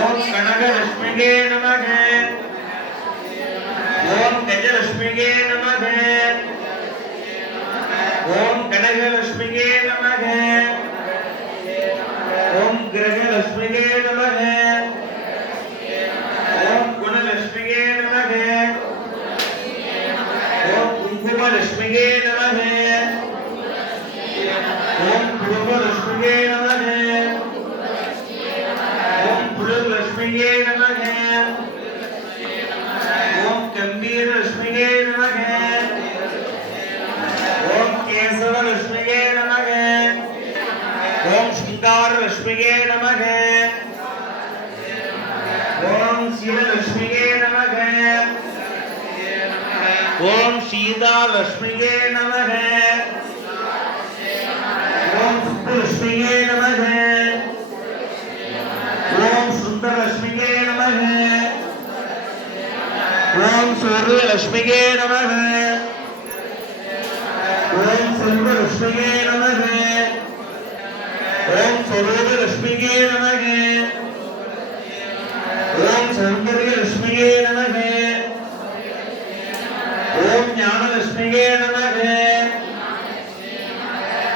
ஓம் கனகலட்சுமிகே நமக. ஓம் கஜலட்சுமிகே நமக. ஓம் கனகலட்சுமிகே நமக. ஓம் கிரகலட்சுமிகே நமக. ஓம் குணலட்சுமிகே நமக. ஓம் குங்குமலட்சுமிகே நமக. ஓம் குடும்பலட்சுமிகே நமக. ஓம் புருஷலட்சுமியே நமக. ஓம் கம்பீரலட்சுமியே நமக. ஓம் கேசவலட்சுமியே நமக. ஓம் சிங்காரலட்சுமியே நமக. ஓம் சீலலட்சுமியே நமக. ஓம் சீதாலட்சுமியே நமக. ஓம் சுப்புலட்சுமியே நமக. ஓம் சுந்தரலட்சுமியே நமக. ஓம் சூரியலட்சுமியே நமக. ஓம் செல்வலட்சுமியே நமக. ஓம் சரோஜலட்சுமியே நமக. ஓம் சந்திர